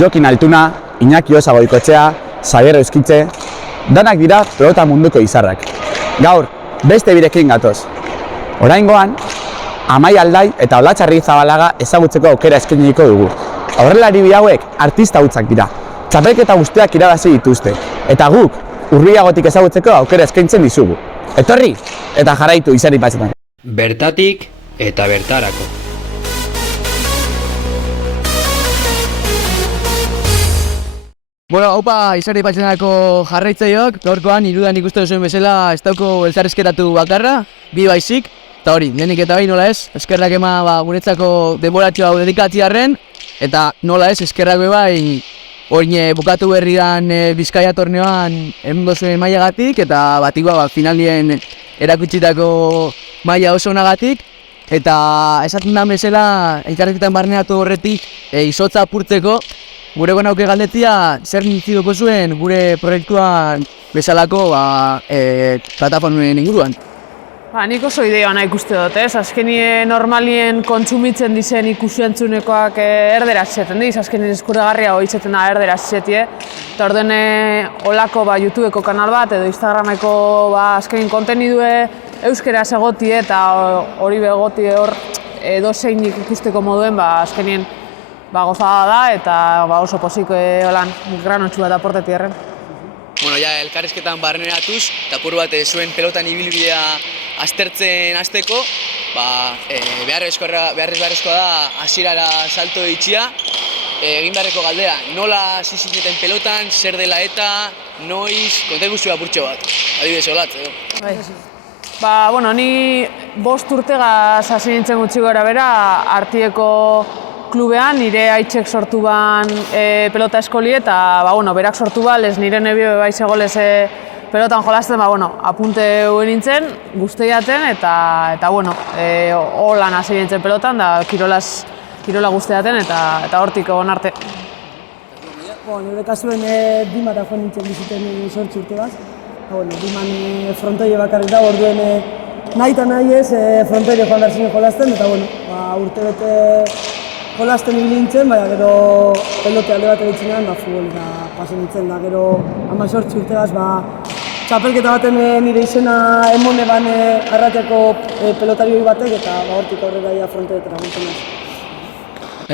Jokin Altuna, Iñaki Osa Goikoetxea, Xabier Euskitze, danak dira pelota munduko izarrak. Gaur, beste birekin gatoz. Oraingoan, Amai Aldai eta Olatxarri Zabalaga ezagutzeko aukera eskainiko dugu. Aurrelari bi hauek artista hutsak dira. Txapelketa guztiak irabazi dituzte, eta guk hurbilagotik ezagutzeko aukera eskaintzen dizugu. Etorri eta jarraitu izan ipatzetan. Bertatik eta bertarako. Bueno, haupa izari patxenako jarraitzaileok, gaurkoan irudan ikusten duzuen bezala ez dauko elkarrizketatu bakarra, bi baizik, eta hori, lehenik eta behin nola ez, eskerrak ema guretzako denboratxo hau dedikatziarren, eta nola ez, eskerrak bai, oin bukatu berrian Bizkaia torneoan emundo zuen mailagatik, eta batikoa finalien erakutsitako maila oso onagatik, eta esaten da bezala, elkarrizketan barneatu horretik, izotza apurtzeko, gure gonauke galdetzia, zer nintzidoko zuen gure proiektuan bezalako plataformen inguruan? Nik oso idea nahi ikuste dut, azkenien normalien kontsumitzen dizen ikusientzunekoak erderaz izaten diz, azkenien eskuragarria hori izaten da erderaz izatie. Eta orduan olako YouTubeko kanal bat edo Instagrameko azkenien kontenidue euskeraz egotie eta hori begotie hor edozein ikusteko moduen azkenien gozada da eta oso pozik holan granotxu bat aporteti erren. Bueno, ja, elkarrizketan barneratuz, eta apur bat zuen pelotan ibilbidea aztertzen hasteko, beharrezkoa da hasierara salto itxia, egin beharreko galdera, nola hasi zineten pelotan, zer dela eta, noiz, konta guzti apurtxo bat, adibidez olatz, edo? Ni 5 urtegaz hasi nintzen gutxi gora bera, Artieko klubean, nire aitzek sortu ban pelota eskoli eta berak sortu ez nire nebio bai segolez pelotan jolasten, apunte huen nintzen, guztiaten eta holan hasi nintzen pelotan, da kirola guztiaten eta hortik egon arte. Nire kasuen Diman joan nintzen biziten 8 urtegaz. Diman frontoie bakarrik da, orduen nahi eta nahi ez frontoire joan behar zinen jolasten, eta urte bete jolasten ibili nintzen, gero pelote alde bat egitzenean, futbolera pasen nintzen, da gero 18 urtegaz, txapelketa baten nire izena emone ban Arratiako pelotarioi batek, eta hortik aurrera frontoetara nintzen naz.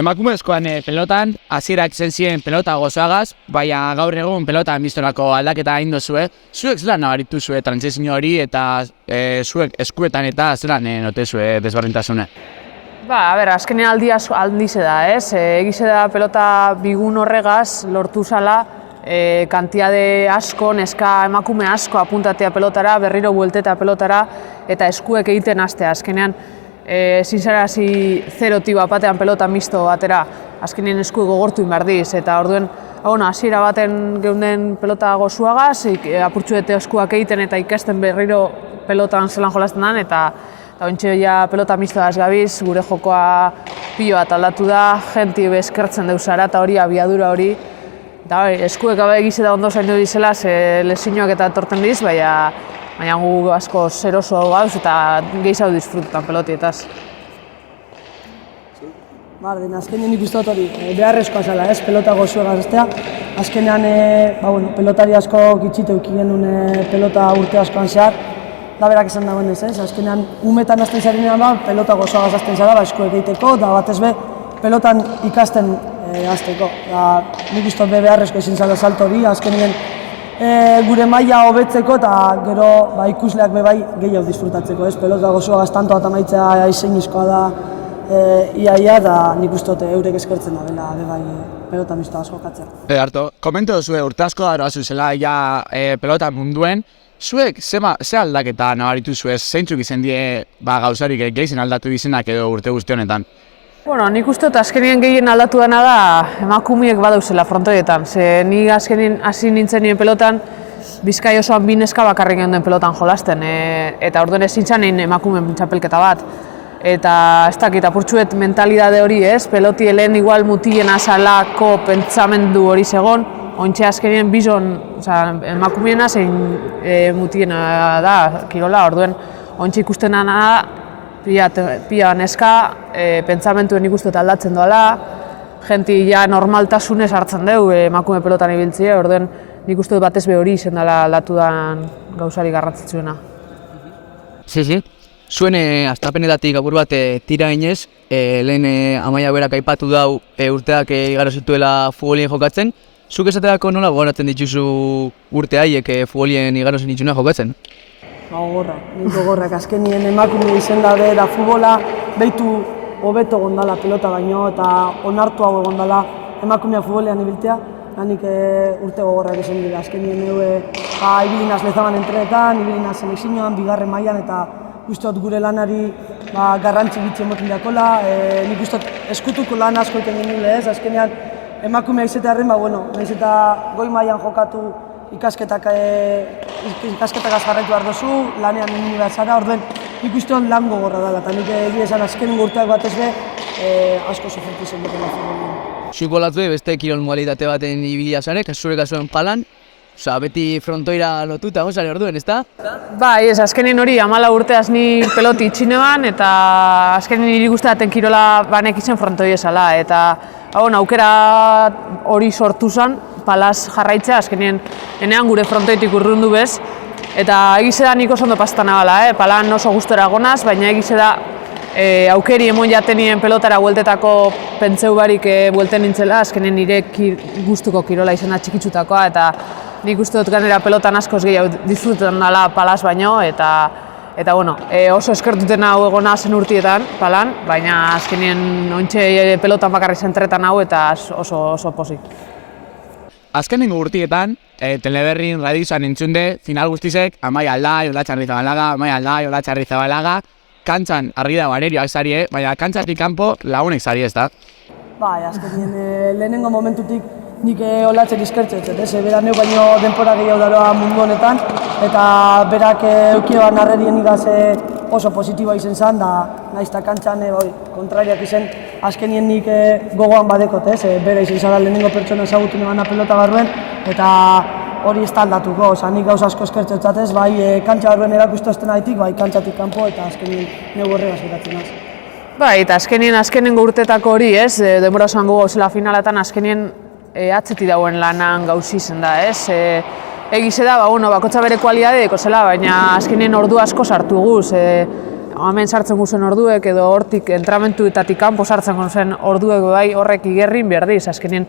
Emakumezkoan pelotan, hasierak zen ziren pelota gozoagaz, baina gaur egun pelota mistorako aldaketa egin dozue. Zuek zelan nabaritu zue trantsizio hori eta zuek eskuetan eta zelan notezue desberdintasuna? Azkenean aldize da, egize da pelota bigun horregaz lortu zala kantiade asko, neska emakume asko apuntatea pelotara, berriro buelteta pelotara eta eskuek egiten hastea. Azkenean zinzarazi zerotik batean pelota misto batera, azkenean eskuek gogortu inbardiz eta orduen hasiera baten geunden pelota gozuagaz, apurtxuete eskuak egiten eta ikasten berriro pelotan zelan jolasten den eta ontxe pelota mistoaz gabiz, gure jokoa pilo bat aldatu da, jenti eskertzen deuzara eta hori abiadura hori. Eskuek egize da ondo zaino dizela, lezinoak eta etorten diz, baina gu asko zeroso gauz eta gehiago disfrutetan pelotietaz. Azkenean ikustu dut hori, beharrezkoa zela, pelota gozuegaz eztea. Azkenean pelotari asko gitxite uki genuen pelota urte askoan zehar. Da berak esan dagoen ez, azkenean umetan azten zarenean pelota gozoagaz azten zara, eskuek egiteko, da batez be pelotan ikasten azteko. Nik uste dut beharrezko ezin zela salto hori, azkenean gure maila hobetzeko eta gero ikusleak bai gehiago disfrutatzeko, pelota gozoagaz tanto bat amaitzea izeinizkoa da iaia, da nik uste dut eurek eskertzen da bai pelota mistoa asko jokatzea. Arto, komentu duzue urte asko daroa zuzela pelota munduen, zuek ze aldaketa nabaritu zuez, zeintzuk izan die gauzarik gehien aldatu izenak edo urte guzti honetan? Nik uste dut azkenien gehien aldatu dena da emakumiek badauzela frontoietan. Ni azkenien hasi nintzen nien pelotan, Bizkai osoan 2 neska bakarrik geunden pelotan jolasten. Eta orduan ezin zanein emakumeen txapelketa bat. Eta ez dakit apurtxuet mentalidade hori peloti helen igual mutien azalako pentsamendu hori zegon, ontxe azkenien bizon emakumeena zein mutiena da, kirola, orduen ontxe ikusten da pila neska, pentsamentuen ikustu eta aldatzen doala, jenti ja normaltasunez hartzen dugu emakume pelotan ibiltzea, orduen nik uste dut batez be hori izen dela aldatu dan gauzari garrantzitsuena. Si. Zuen astapenetatik apur bat tira inez, lehen Amaia berak aipatu dau urteak igaro zituela futbolien jokatzen. Zuk esaterako nola gogoratzen dituzu urte haiek futbolien igaro zenitxuna jokatzen? Gogorra, nik gogorrak azkenien emakume izen daude da futbola behitu hobeto gondala pelota baino eta onartuago gondala emakumea futbolean ibiltea. Nik urte gogorrak izan dira, azkenien ibilinaz lezaban entrenetan, ibilinaz selekzioan, bigarren mailan eta uste dut gure lanari garrantzi bitxi emoten dakola. Nik uste dut eskutuko lan asko egiten genile ez, azkenean emakumea izatearen, nahiz eta goi mailan jokatu ikasketak jarraitu behar duzu, lanean nini behar zara, orduen nik uste dut lan gogorra dela, eta nik egia esan azken urteak batez be asko sofratu zen dutela futbolean. Zuko latue beste kirol modalitate baten ibilia zarek, zure kasuen palan, beti frontoira lotuta gozare orduen, ezta? Bai, azkenin hori 14 urteaz ni peloti itxineban eta azkenin niri guztaten kirola banek izen frontoi esala. Eta aukera hori sortu zen, palaz jarraitzea, azkenien enean gure frontoitik urrundu bez. Eta egize da nik oso ondo pasetan abala, palan oso gustora gonaz, baina egize da aukeri emon jatenien pelotara bueltetako pentseu barik buelten nintzela, azkenen nire gustuko kirola izena txikitzutakoa eta nik uste dut ganera pelotan askoz gehiago disfrutetan dela palaz baino eta oso eskertuten hau egona zen urtietan palan, baina azkenien ontxe pelotan bakarri zentretan hau eta oso pozik. Azkenengo urtietan, Teleberrin radioan entzunde, final guztizek, Amaia Aldai, Olatxarri Zabalaga, Amaia Aldai, Olatxarri Zabalaga, kantzan argi da banerioak zarie, baina kantzatik kanpo lagunek zarie ez da. Bai, azkenien lehenengo momentutik nik Olatxek eskertzen, bera neu baino denpora gehiago daroa mundu honetan, eta berak eukioan arrerien igaz oso positiboa izen zen, da nahiz eta kantzan kontrariak izen, azkenien nik gogoan badekot, bera izen zara lehenengo pertsona ezagutu nebana pelota barruen, eta hori ez da aldatuko, nik gauza asko eskertzen zatez, bai kantza barruen erakustazten haitik, bai kantzatik kanpo, eta azkenien neu horregaz geratzen az. Bai, eta azkenengo urtetako hori, denbora osan gogo zela finalatan, azkenien atzeti dauen lanan gauzi izen da, egize da, bakotza bere kualiade deko zela, baina azkenien ordu asko sartu guz. Hemen sartzen guzen orduek edo hortik entramentuetatik kanpo sartzen guzen orduek bai horrek igerrin behar diz. Azkenien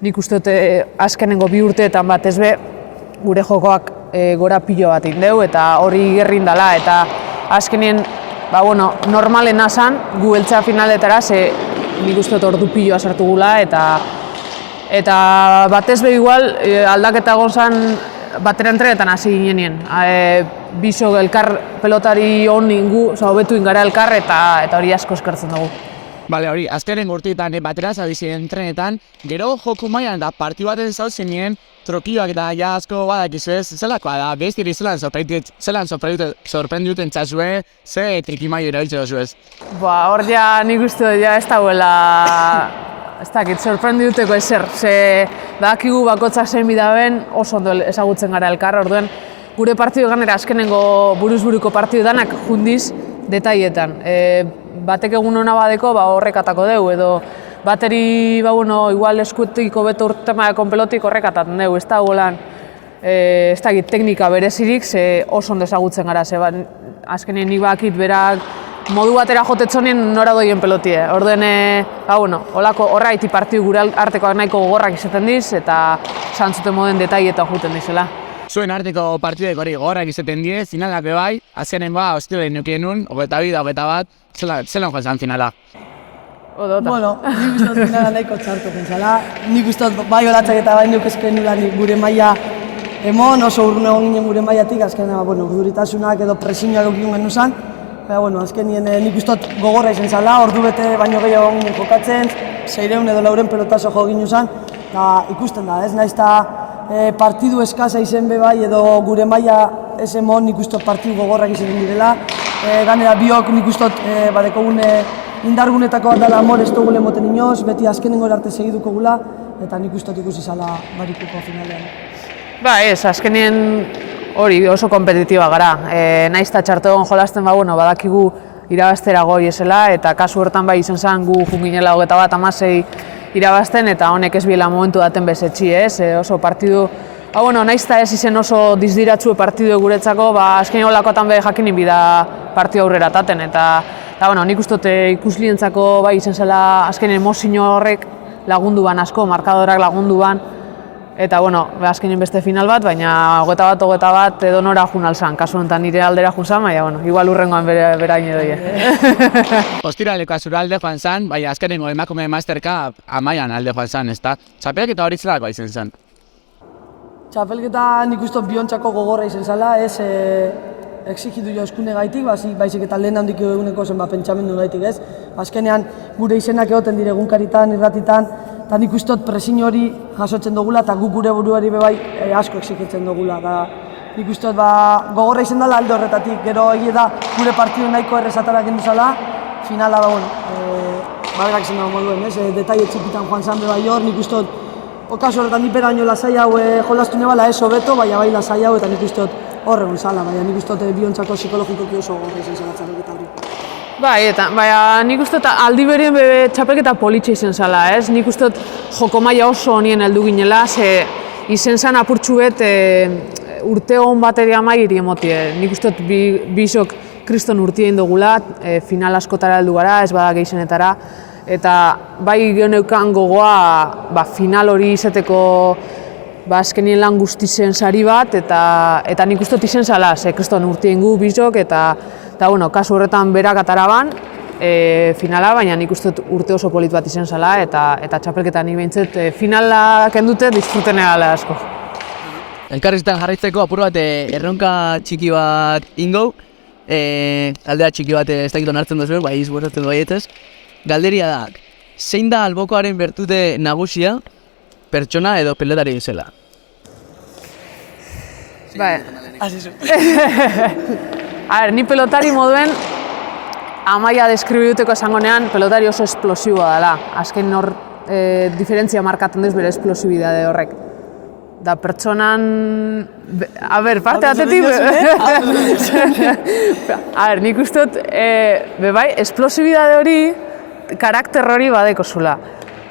nik uste dute azkenengo 2 urteetan batez be gure jokoak gora pilo bat indeu eta hori igerrin dela eta azkenien normalen nazan gu heltzea finaletara nik uste dut ordu piloa sartu gula eta batez be igual aldaketa gonzan batera entrenetan hasi ginenien. Biso elkar pelotari hon ingu, hobetu ingara elkar eta hori asko eskertzen dugu. Bale, hori, azkenen urteetan batera zabizi entrenetan, gero joko mailan da partiu baten zauzen nien trokioak eta ja asko badakizu ez, zelakoa da, bestiri zelan sorprenduten txasue, ze trikimaio erabiltze dozu ez? Hor ja nik uste dut ez dagoela, ez dakit, sorprendituteko ezer, badakigu bakotzak zein bidaben oso ondo ezagutzen gara elkar, orduen gure partidu ganera azkenengo buruz-buruko partidu danak jundiz detaietan. Batek egun hona badeko horrekatako deu, edo bateri igual eskutiko beto urtemakon pelotik horrekataten deu, ez da golan ez dakit teknika berezirik oso ondo ezagutzen gara, azkenean nik bakit berak modu batera jotetzonien nora doien pelotie. Orduen, holako horraiti partidu gure artekoak nahiko gogorrak izaten diz eta zantzuten moden detaieta juten dizela. Zuen arteko partidek hori gogorrak izaten die, finalak bai, azkenen ostilen nukien nun, 22-21, zelan joan zen finala? Nik uste dut finala nahiko txarto pentsala. Nik uste dut bai Olatzak eta bai neuk esken nula gure maila emon, oso urrun egon ginen gure mailatik, azkenean urduritasunak edo presioak egin genuen zan. Azkenien nik uste dut gogorra izan zala, ordu bete baino gehiago egon ginen jokatzen, 600 edo 400 pelotazo jo ginen zan, eta ikusten da, ez naiz eta partidu eskasa izen be bai edo gure maila ez emon nik uste dut partidu gogorrak izan direla. Ganera biok nik uste dut badekogun indargunetako bat dela amor ez dugule moten inoz, beti azkenengo arte segiduko gula, eta nik uste dut ikusi zala barikuko finalean. Azkenien hori oso kompetitiba gara. Naiz eta txarto egon jolasten badakigu irabaztera goi esela, eta kasu hortan bai izan zen gu junginela 21-16 irabazten eta honek ez biela momentu daten bezetxi, ez? Oso partidu, nahiz eta ez izen oso dizdiratzu partidu guretzako, azken olakoatan be jakinin bida partidu aurrera taten, eta nik uste dut ikuslientzako bai izen zela azken emozio horrek lagundu ban asko, markadorak lagundu ban, eta azkenin beste final bat, baina 21-21 edonora jun alzan, kasu honetan nire aldera jun zan, baina igual urrengoan berain edoie. Ostiraleko Azurralde joan zan, bai azkenengo emakume Masterka Amaian alde joan zan, ezta? Txapelketa hori zelako izen zen? Txapelketa nik uste biontzako gogorra izen zela, ez exigitu jo eskune gaitik, baizik eta lehen handik eguneko zen pentsamendu gaitik, ez? Azkenean gure izenak egoten dire egunkaritan, irratitan, eta nik uste presin hori jasotzen dugula eta guk gure buruari bebai asko exigitzen dugula. Nik uste gogorra izen dela alde horretatik, gero egia da gure partidu nahiko errezatara gendu zala, finala berak izan dago moduen, ez? Detaile txikitan joan zan bebai hor, nik uste okaso horretan nipera baino lasai hau jolastu nebala ez hobeto, baina bai lasai hau eta nik uste horregun zala, baina nik uste biontzako psikologikoki oso gogorra izan zela txapelketa hori. Baina nik uste aldi berien txapelketa politxe izen zala, ez? Nik uste joko maila oso honien heldu ginela, ze izen zan apurtxu bet urte hon bateri amairi emotie. Nik uste bisok kriston urtien dugula, final askotara heldu gara, ez bada gehizenetara, eta bai geneukan gogoa final hori izeteko azkenien lan guztizen sari bat, eta nik uste izen zala, ze kriston urtien gu bisok, eta kasu horretan berak ataraban finala, baina nik uste urte oso polit bat izen zala, eta txapelketan nik behintzet finala kendute disfruten egala asko. Elkarrizketan jarraitzeko apur bat erronka txiki bat ingo, aldea txiki bat ez dakit onartzen duzuen, bai izbuertzen baietez. Galderia da, zein da albokoaren bertute nagusia pertsona edo pelotari zela? Ni pelotari moduen Amaia deskribituteko esangonean pelotari oso esplosiboa dela. Azken hor diferentzia markatzen duz bere esplosibidade horrek. Da pertsonan... parte batetik... nik uste dut, esplosibidade hori, karakter hori badeko zula.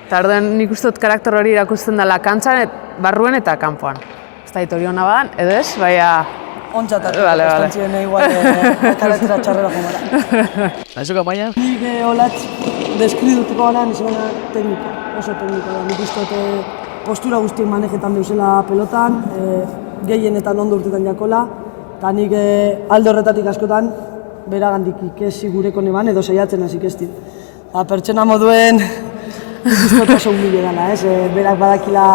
Eta orduan nik uste dut karakter hori irakusten dela kantxan, barruen eta kanpoan. Ez da hori hona badan, edo ez? Ontsatak, estantzien igual karaktera txarrera jomara. Aizuka baina? Nik olatz deskribituko gana nizena teknika, oso teknika da. Nik uste postura guztien manejetan deuzela pelotan, gehienetan ondo urtetan jakola, eta nik alde horretatik askotan beragandik ikesi gureko neban edo saiatzen hasi ikesti. Pertsona moduen nik oso humile dela, ez? Berak badakila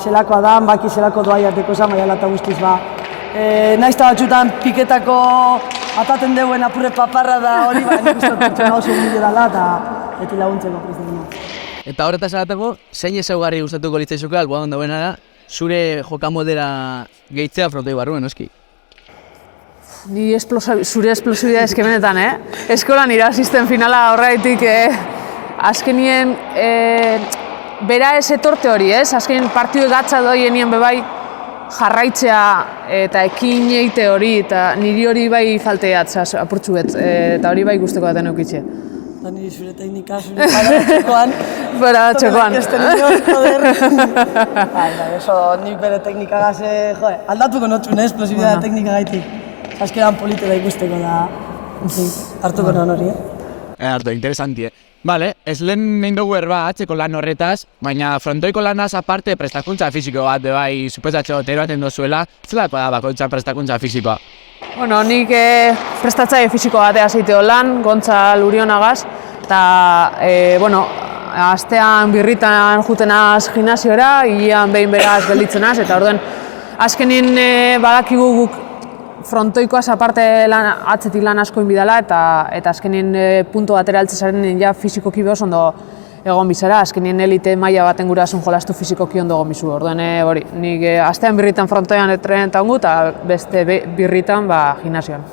zelakoa da, baki zelako doa jateko esan, baina eta guztiz nahiz eta batxutan piketako ataten deuen apurre paparra da hori, nik uste pertsona oso humile dela eta eti laguntzeko prestatu. Eta horretaz agatako, zein ezaugarri gustatuko litzaizuke alboan dagoena da, zure jokamodera gehitzea frontoi barruen, noski? Ni zure esplosibidea eskemenetan, Eskolan irabazisten finala horretik, azkenien bera ez etorte hori, azkenien partidu gatza doienien bebai jarraitzea eta ekin eite hori, eta niri hori bai falteatza apurtxu bet, eta hori bai guzteko daten eukitxe. Eta niri zure teknika, zure paradatxekoan. Paradatxekoan. Eso, nik bere teknikagaz, aldatuko notxun, esplosibidea teknika gaitik. Azkeran polite da ikusteko da, hartuko non hori, Hartu, interesanti, Bale, ez lehen nahi dugu atzeko lan horretaz, baina frontoiko lanaz aparte prestakuntza fisiko bat, bai, supesatxo teroaten dozuela, zelako da bakoitza prestakuntza fisikoa? Nik prestatzaile fisiko batea zeiteo lan, Gontzal Urionagaz, eta, astean birritan jutenaz gimnasiora, hilean behin beraz gelditzenaz, eta orduan, azkenin badakigu guk frontoikoaz aparte atzetik lan asko inbidala, eta azkenin punto batera altzezaren ja fizikoki behos ondo egon bizara, azkenin elite maila baten gura asun jolastu fizikoki ondo egon bizu. Orduan, nik astean birritan frontoian entrenetan gu, eta beste birritan gimnasioan.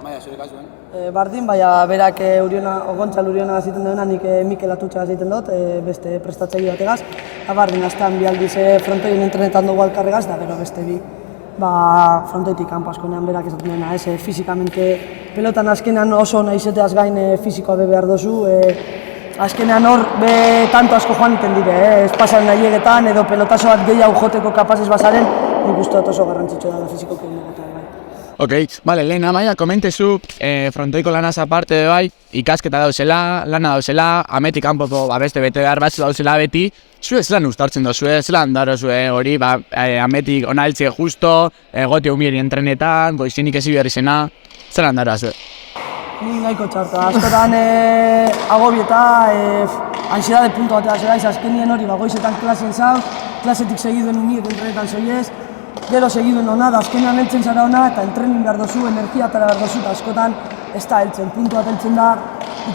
Amaia, zure kasuen? Bardin, baina berak Gontzal Uriona ziten duena, nik Mikel Atutxa ziten dut, beste prestatzaile bategaz. Bardin, astean bi aldiz frontoien entrenetan dugu alkarregaz, da gero beste bi frontoitik kanpo askonean berak esaten duena, fizikamente pelotan azkenean oso nahi izateaz gain fizikoa behar dozu, azkenean hor be tanto asko joan iten dire, ez pasan nahiegetan edo pelotazo bat gehiago joteko kapaz ez bazaren, nik uste dut oso garrantzitsua dela fizikoki egotea. Ok, bale, lehen amaia, komentezu, frontoiko lanaz aparte bai, ikasketa dauzela, lana dauzela, ametik kanpoko beste bete behar batzu dauzela beti, zue zelan ustartzen dozue, zelan darozue hori, ametik ona heltze justo, goti humieri entrenetan, goizinik ezi behar izena, zelan darazue? Ni nahiko txarta, askotan agobieta, ansiedade puntu batea zera, azkenien hori goizetan klasien zau, klasetik segiduen uniek entrenetan zoiez, gero segiduen hona, da azkenean heltzen zara hona, eta entrenin behar dozu, energia atara behar dozu, eta askotan ez da heltzen, puntu bat heltzen da,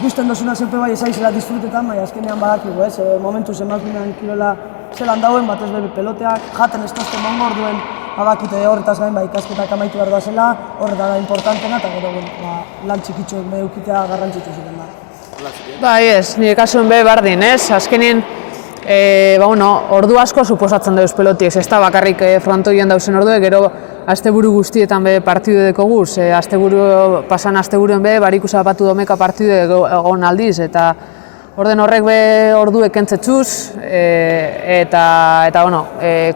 ikusten dozuna zepe bai ezaizela disfrutetan, bai azkenean badakigu, momentuz emakumean kirola zelan dauen, batez bebe peloteak, jaten ez tozten mongo orduen, badakite horretaz gain, ikasketak amaitu behar doazela, horreta da importantena, eta gero lan txikitxoek behukitea garrantzitsu ziren da. Bai ez, nire kasuen be bardin, ez? Azkenien, ordu asko suposatzen dauz pelotiek, ez da bakarrik frontoian dauzen ordue, gero asteburu guztietan be partidu dekoguz, pasan asteburuen be, barikusa batu domeka partidu egon aldiz, eta orden horrek be orduek entzetxuz, eta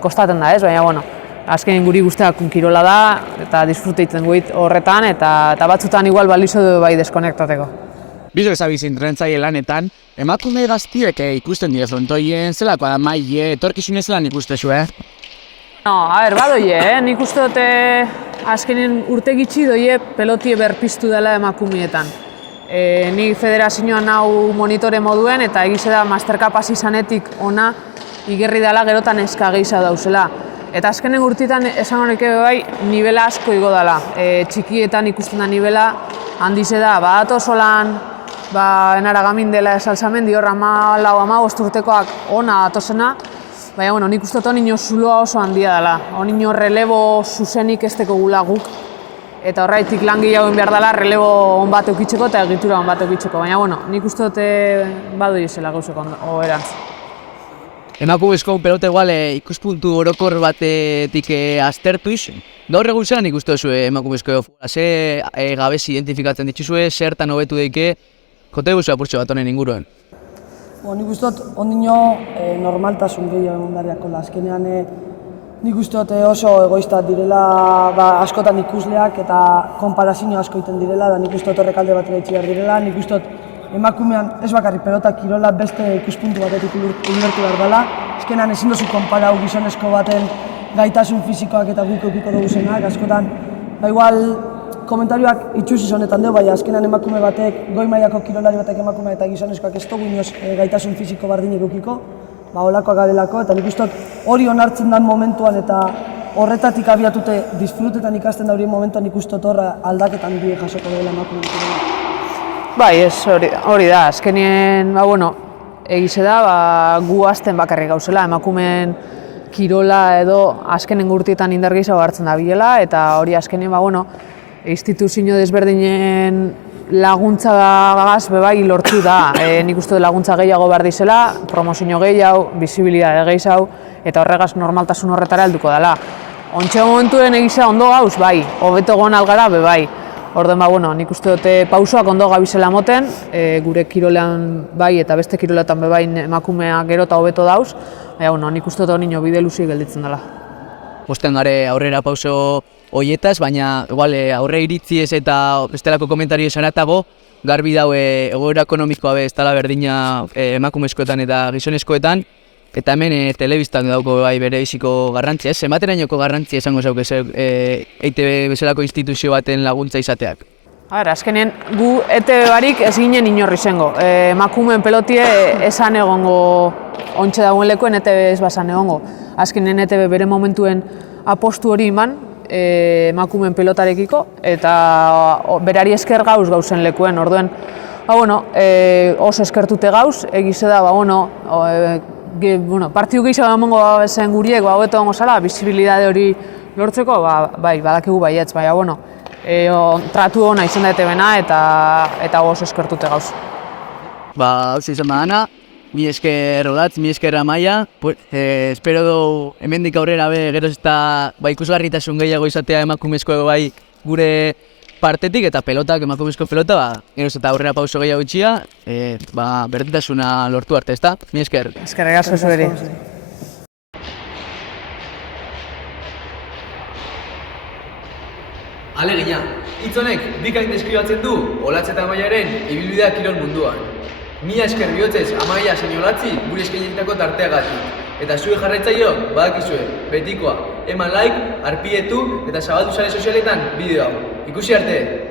kostaten da, ez? Baina, azkenin guri guztiak kirola da, eta disfruteitzen guit horretan, eta batzutan igual balizo du bai deskonektateko. Bizok ezabiz entrenatzaile lanetan, emakume gaztiek ikusten dira frontoien, zelakoa da maile, etorkizune zelan ikustezu, Badoie, nik uste dute azkenin urte gitxi doie pelotie berpiztu dela emakumietan. Ni federazioan hau monitore moduen eta egize da mastercap hasi izanetik ona igerri dela gerotan eska gehiago dauzela. Eta azkenen urteetan esan horrek bai nivela asko igo dela. Txikietan ikusten da nivela handize da, badatozolan, enara gamin dela esalzamendi hor 14-15 urtekoak ona datozena, baina nik uste dut onino zuloa oso handia dela, onino relebo zuzenik ez teko gula guk, eta horraitik lan gehiagoen behar dela relebo on bat eukitzeko eta egitura on bat eukitzeko, baina nik uste dut badoi esela gauzeko oberantz. Emakumezko pelota igual ikuspuntu orokor batetik aztertuz, gaur egun zelan ikustu duzu emakumezko futbola, ze gabez identifikatzen dituzue, zertan hobetu daike, kote guzu apurtxo bat honen inguruan? Nik uste dut ondino normaltasun gehiago eman behariako da. Azkenean nik uste dut oso egoistak direla askotan ikusleak eta konparazio asko egiten direla, da nik uste dut horrek alde batera itxi behar direla, nik uste dut emakumean ez bakarrik pelota kirola beste ikuspuntu batetik ulertu behar dela. Azkenean ezin dozu konparau gizonezko baten gaitasun fisikoak eta guk eukiko dugu zenak, askotan igual komentarioak itxusiz honetan dugu, baina azkenan emakume batek, goi mailako kirolari batek emakume eta gizonezkoak ez dugu inoz gaitasun fisiko bardinek eukiko, holakoak garelako, eta nik uste hori onartzen den momentuan eta horretatik abiatute disfrutetan ikasten da horien momentuan nik uste horra aldaketan die jasoko dela emakume kirola. Bai, ez hori da, azkenien, egize da, gu azten bakarrik gauzela, emakumeen kirola edo azkenen gurtietan indar gehiago hartzen da bilela, eta hori azkenien, instituzio desberdinen laguntza gaz bebai lortu da. Nik uste laguntza gehiago behar dizela, promozio gehiago, bizibilidade gehiago, eta horregaz normaltasun horretara helduko dela. Ontxe momentuen egizea ondo gauz, bai, hobeto egon algara, bai. Orden nik uste dute pausoak ondo gabizela moten, gure kirolean bai eta beste kiroletan bebai emakumea gero eta hobeto dauz, baina nik uste dut nino bide luzi gelditzen dela. Posten gare aurrera pauso hoietaz, baina aurre iritziez eta bestelako komentario esanatago, garbi daue egoera ekonomikoa ez dela berdina emakumezkoetan eta gizonezkoetan, eta hemen telebistan dauko bere biziko garrantzia, zenbaterainoko garrantzia esango zauke EITB bezalako instituzio baten laguntza izateak? Azkenean, gu ETB barik ez ginen inorri zengo. Emakumeen pelotie esan egongo ontxe dagoen lekuen ETB ez basan egongo. Azkenean ETB bere momentuen apostu hori iman emakumeen pelotarekiko eta berari esker gauzen lekuen. Orduen, oso eskertute gauz, egize da, partidu gehiago emango zen guriek, hobeto egongo zala, bizibilidade hori lortzeko, bai, badakigu baietz, baina, tratu hona izan da ETB-na eta oso eskertute gauz. Hauze izan da, Ana, mi esker Olatz, mi esker Amaia, espero du hemendik aurrera geroz eta ikusgarritasun gehiago izatea emakumezko bai gure partetik eta pelotak, emakumezko pelota, geroz eta aurrera pauso gehiago itxia, berdetasuna lortu arte, ezta? Mi esker. Eskerrik asko zueri. Alegina, hitz honek bikain deskribatzen du Olatz eta Amaiaren ibilbidea kirol munduan. Mila esker bihotzez Amaia zein Olatzi gure eskainitako tarteagatik. Eta zue jarraitzaileok badakizue, betikoa, eman like, arpidetu eta zabaldu sare sozialetan bideo hau. Ikusi arte!